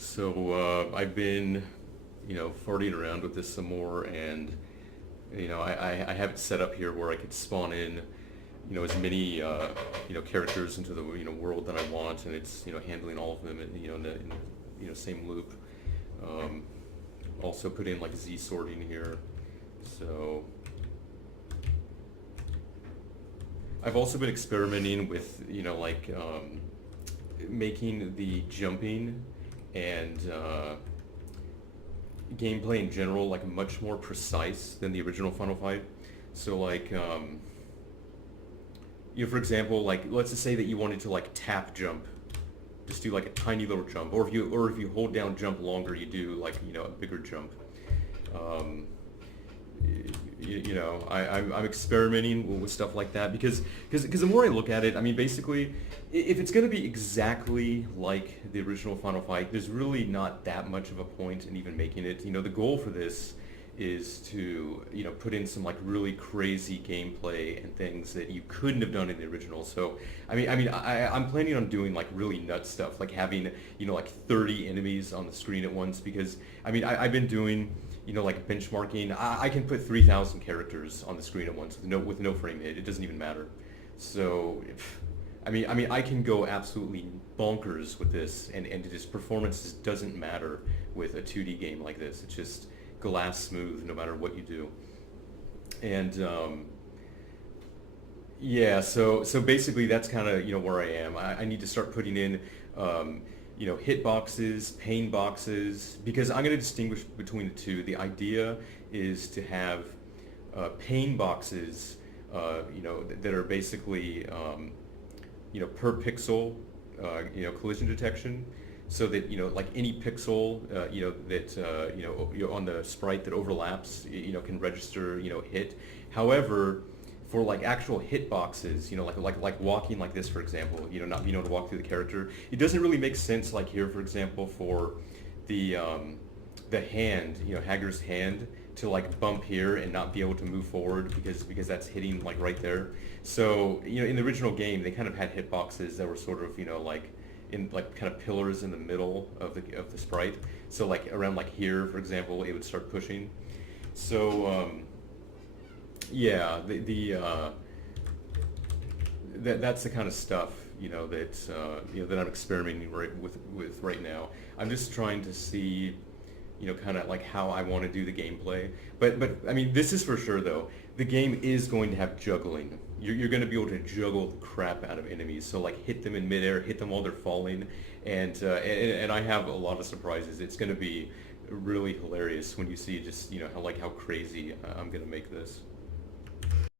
So I've been, farting around with this some more, and I have it set up here where I could spawn in, as many characters into the world that I want, and it's handling all of them, in the same loop. Um, Also put in like Z sorting here, so I've also been experimenting with making the jumping and gameplay in general like much more precise than the original Final Fight. So for example, like let's just say that you wanted to like tap jump, just do like a tiny little jump, or if you hold down jump longer, you do like a bigger jump. Um, I'm experimenting with stuff like that because the more I look at it, I mean, basically, if it's going to be exactly like the original Final Fight, there's really not that much of a point in even making it. The goal for this is to put in some like really crazy gameplay and things that you couldn't have done in the original. So I'm planning on doing like really nuts stuff, like having like 30 enemies on the screen at once, because I've been doing like benchmarking. I can put 3,000 characters on the screen at once with no frame hit. It doesn't even matter. So I can go absolutely bonkers with this, and just performance just doesn't matter with a 2D game like this. It's just glass smooth no matter what you do. And yeah, so basically that's kind of where I am. I need to start putting in hit boxes, pain boxes, because I'm going to distinguish between the two. The idea is to have pain boxes, that are basically per pixel, collision detection, so that like any pixel that on the sprite that overlaps can register hit. However, for like actual hit boxes, like walking like this, for example, not being able to walk through the character, it doesn't really make sense. Like here, for example, for the hand, Hager's hand, to like bump here and not be able to move forward because that's hitting like right there. So in the original game, they kind of had hit boxes that were sort of like in like kind of pillars in the middle of the sprite. So like around like here, for example, it would start pushing. So yeah, that's the kind of stuff that I'm experimenting with right now. I'm just trying to see kind of like how I want to do the gameplay. But this is for sure though. The game is going to have juggling. You're going to be able to juggle the crap out of enemies. So like hit them in midair, hit them while they're falling, and I have a lot of surprises. It's going to be really hilarious when you see just how crazy I'm going to make this.